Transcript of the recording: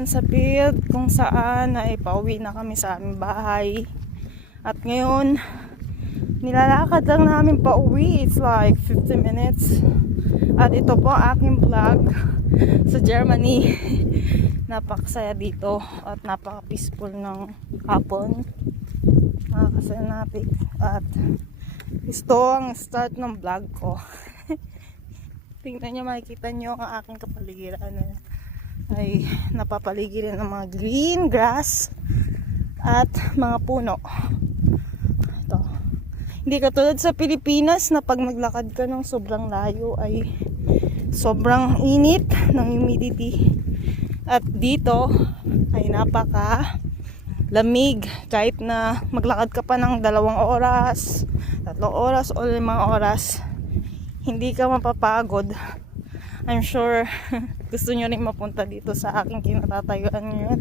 dyan sa field kung saan ay pauwi na kami sa aming bahay. At ngayon, nilalakad lang namin pauwi. It's like 50 minutes. At ito po ang aking vlog sa Germany. Napakasaya dito at napaka-peaceful ng hapon. Nakaka-cinematic. At ito ang start ng vlog ko. Tingnan nyo, makikita nyo ang aking kapaligiran. Ay napapaligiran ng mga green grass at mga puno. Ito. Hindi katulad sa Pilipinas na pag maglakad ka ng sobrang layo ay sobrang init ng humidity. At dito ay napaka lamig kahit na maglakad ka pa ng 2 oras, 3 oras o 5 oras. Hindi ka mapapagod. I'm sure gusto nyo rin mapunta dito sa aking kinatatayuan ngayon.